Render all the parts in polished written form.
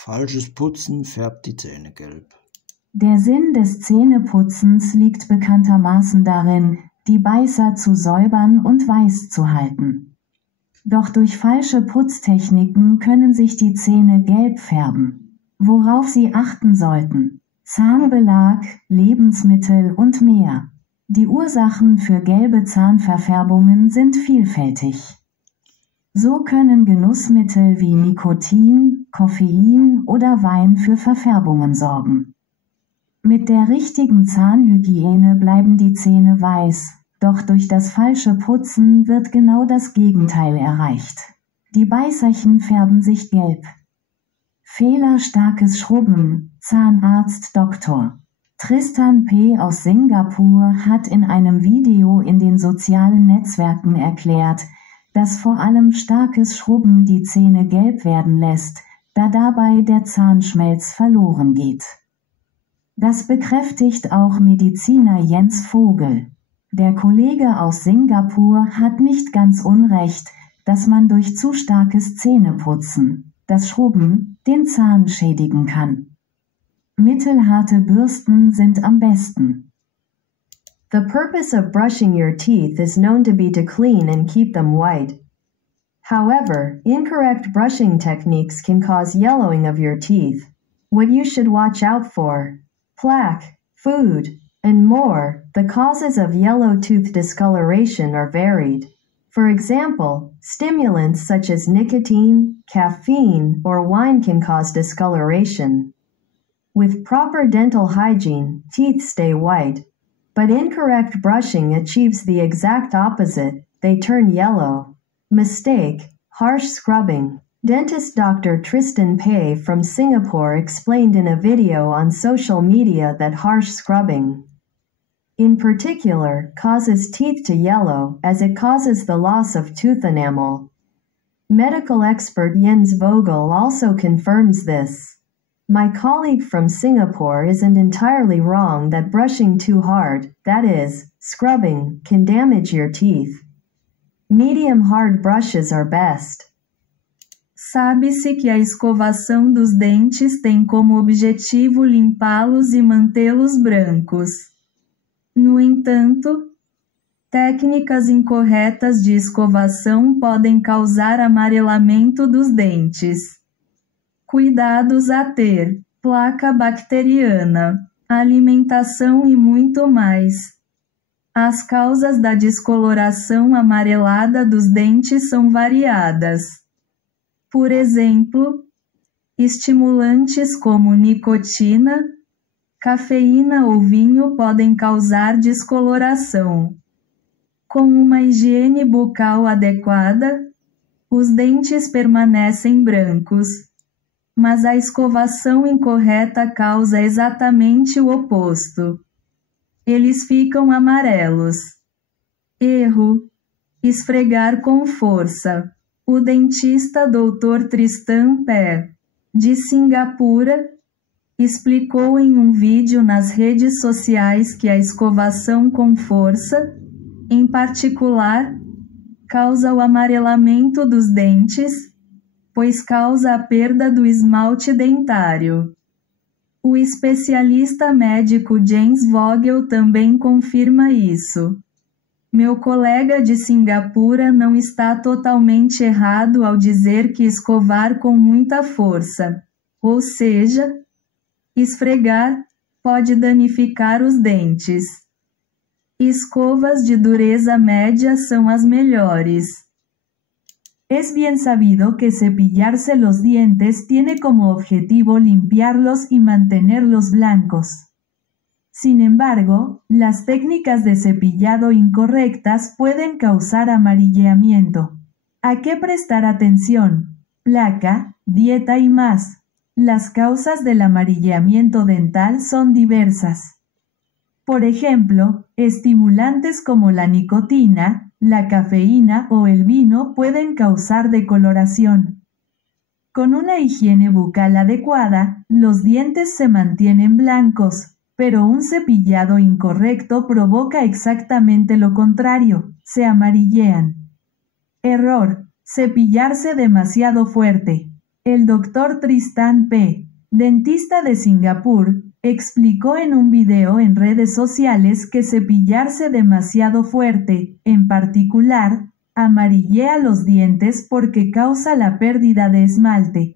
Falsches Putzen färbt die Zähne gelb. Der Sinn des Zähneputzens liegt bekanntermaßen darin, die Beißer zu säubern und weiß zu halten. Doch durch falsche Putztechniken können sich die Zähne gelb färben. Worauf Sie achten sollten: Zahnbelag, Lebensmittel und mehr. Die Ursachen für gelbe Zahnverfärbungen sind vielfältig. So können Genussmittel wie Nikotin, Koffein oder Wein für Verfärbungen sorgen. Mit der richtigen Zahnhygiene bleiben die Zähne weiß, doch durch das falsche Putzen wird genau das Gegenteil erreicht. Die Beißerchen färben sich gelb. Fehlerstarkes Schrubben, Zahnarzt Dr. Tristan P. aus Singapur hat in einem Video in den sozialen Netzwerken erklärt, dass vor allem starkes Schrubben die Zähne gelb werden lässt, da dabei der Zahnschmelz verloren geht. Das bekräftigt auch Mediziner Jens Vogel. Der Kollege aus Singapur hat nicht ganz unrecht, dass man durch zu starkes Zähneputzen, das Schrubben, den Zahn schädigen kann. Mittelharte Bürsten sind am besten. The purpose of brushing your teeth is known to be to clean and keep them white. However, incorrect brushing techniques can cause yellowing of your teeth. What you should watch out for: plaque, food, and more. The causes of yellow tooth discoloration are varied. For example, stimulants such as nicotine, caffeine, or wine can cause discoloration. With proper dental hygiene, teeth stay white. But incorrect brushing achieves the exact opposite: they turn yellow. Mistake: harsh scrubbing. Dentist Dr. Tristan Pei from Singapore explained in a video on social media that harsh scrubbing, in particular, causes teeth to yellow, as it causes the loss of tooth enamel. Medical expert Jens Vogel also confirms this. My colleague from Singapore isn't entirely wrong that brushing too hard, that is, scrubbing, can damage your teeth. Medium hard brushes are best. Sabe-se que a escovação dos dentes tem como objetivo limpá-los e mantê-los brancos. No entanto, técnicas incorretas de escovação podem causar amarelamento dos dentes. Cuidados a ter: placa bacteriana, alimentação e muito mais. As causas da descoloração amarelada dos dentes são variadas. Por exemplo, estimulantes como nicotina, cafeína ou vinho podem causar descoloração. Com uma higiene bucal adequada, os dentes permanecem brancos. Mas a escovação incorreta causa exatamente o oposto. Eles ficam amarelos. Erro: esfregar com força. O dentista Dr. Tristan Pei, de Singapura, explicou em um vídeo nas redes sociais que a escovação com força, em particular, causa o amarelamento dos dentes, pois causa a perda do esmalte dentário. O especialista médico Jens Vogel também confirma isso. Meu colega de Singapura não está totalmente errado ao dizer que escovar com muita força, ou seja, esfregar, pode danificar os dentes. Escovas de dureza média são as melhores. Es bien sabido que cepillarse los dientes tiene como objetivo limpiarlos y mantenerlos blancos. Sin embargo, las técnicas de cepillado incorrectas pueden causar amarilleamiento. ¿A qué prestar atención? Placa, dieta y más. Las causas del amarilleamiento dental son diversas. Por ejemplo, estimulantes como la nicotina, la cafeína o el vino pueden causar decoloración. Con una higiene bucal adecuada, los dientes se mantienen blancos, pero un cepillado incorrecto provoca exactamente lo contrario: se amarillean. Error: cepillarse demasiado fuerte. El doctor Tristan P., dentista de Singapur, explicó en un video en redes sociales que cepillarse demasiado fuerte, en particular, amarillea los dientes porque causa la pérdida de esmalte.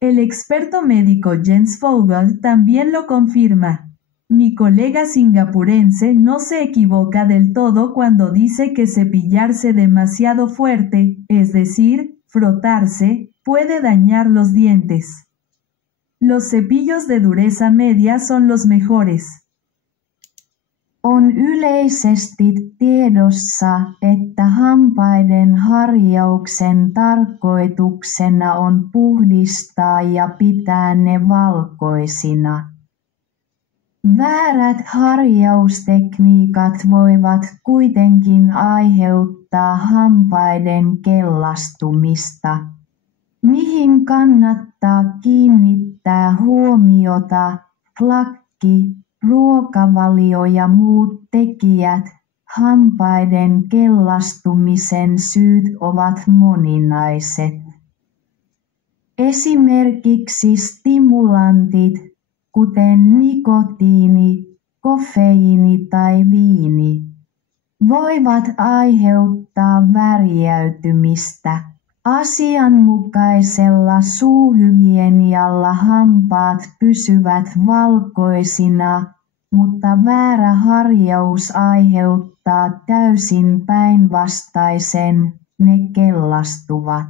El experto médico Jens Vogel también lo confirma. Mi colega singapurense no se equivoca del todo cuando dice que cepillarse demasiado fuerte, es decir, frotarse, puede dañar los dientes. Los cepillos de dureza media son los mejores. On yleisesti tiedossa, että hampaiden harjauksen tarkoituksena on puhdistaa ja pitää ne valkoisina. Väärät harjaustekniikat voivat kuitenkin aiheuttaa hampaiden kellastumista, mihin kannattaa kiinnittää huomiota. Plakki, ruokavalio ja muut tekijät. Hampaiden kellastumisen syyt ovat moninaiset. Esimerkiksi stimulantit, kuten nikotiini, kofeiini tai viini, voivat aiheuttaa värjäytymistä. Asianmukaisella suuhygienialla hampaat pysyvät valkoisina, mutta väärä harjaus aiheuttaa täysin päinvastaisen, ne kellastuvat.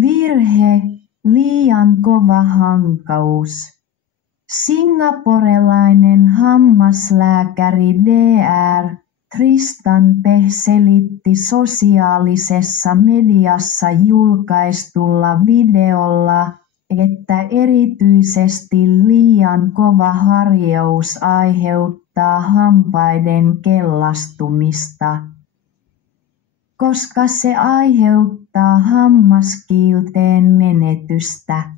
Virhe, liian kova hankaus. Singaporelainen hammaslääkäri Dr. Tristan P. selitti sosiaalisessa mediassa julkaistulla videolla, että erityisesti liian kova harjaus aiheuttaa hampaiden kellastumista, koska se aiheuttaa hammaskiilteen menetystä.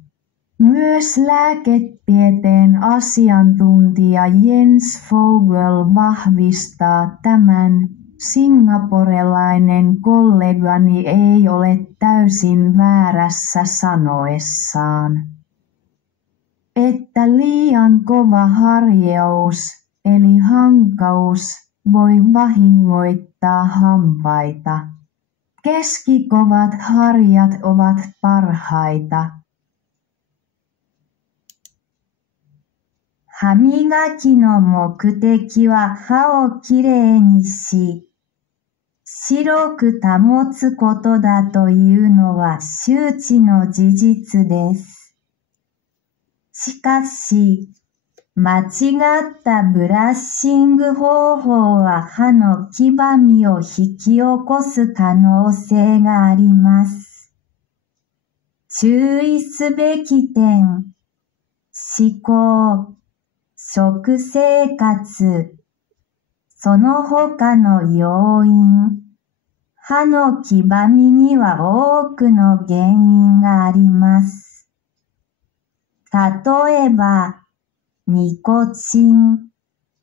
Myös lääketieteen asiantuntija Jens Vogel vahvistaa tämän. Singaporelainen kollegani ei ole täysin väärässä sanoessaan, että liian kova harjaus, eli hankaus, voi vahingoittaa hampaita. Keskikovat harjat ovat parhaita. 歯磨きの目的は歯をきれいにし、白く保つことだというのは周知の事実です。しかし、間違ったブラッシング方法は歯の黄ばみを引き起こす可能性があります。注意すべき点、思考、食生活、その他の要因、歯の黄ばみには多くの原因があります。例えば、ニコチン、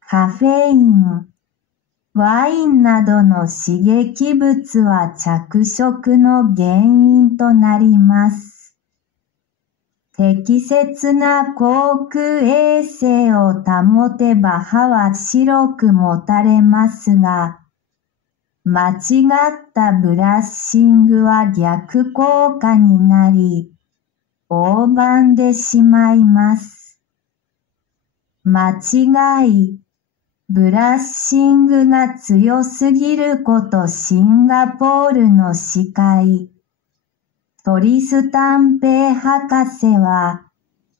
カフェイン、ワインなどの刺激物は着色の原因となります。適切な口腔衛生を保てば歯は白く持たれますが、間違ったブラッシングは逆効果になり、黄ばんでしまいます。間違い、ブラッシングが強すぎることシンガポールの歯科医、トリスタン・ペイ博士は、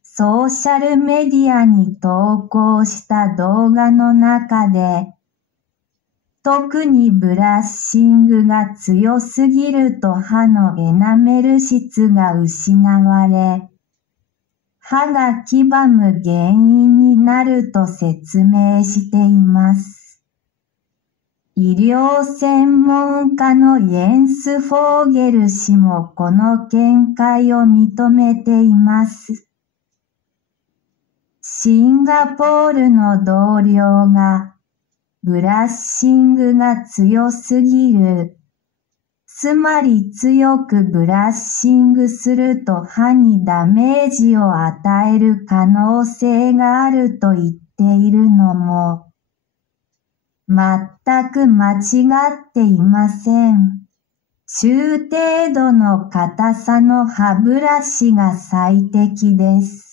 ソーシャルメディアに投稿した動画の中で、特にブラッシングが強すぎると歯のエナメル質が失われ、歯が黄ばむ原因になると説明しています。医療専門家のイェンス・フォーゲル氏もこの見解を認めています。シンガポールの同僚が、ブラッシングが強すぎる、つまり強くブラッシングすると歯にダメージを与える可能性があると言っているのも、全く間違っていません。中程度の硬さの歯ブラシが最適です。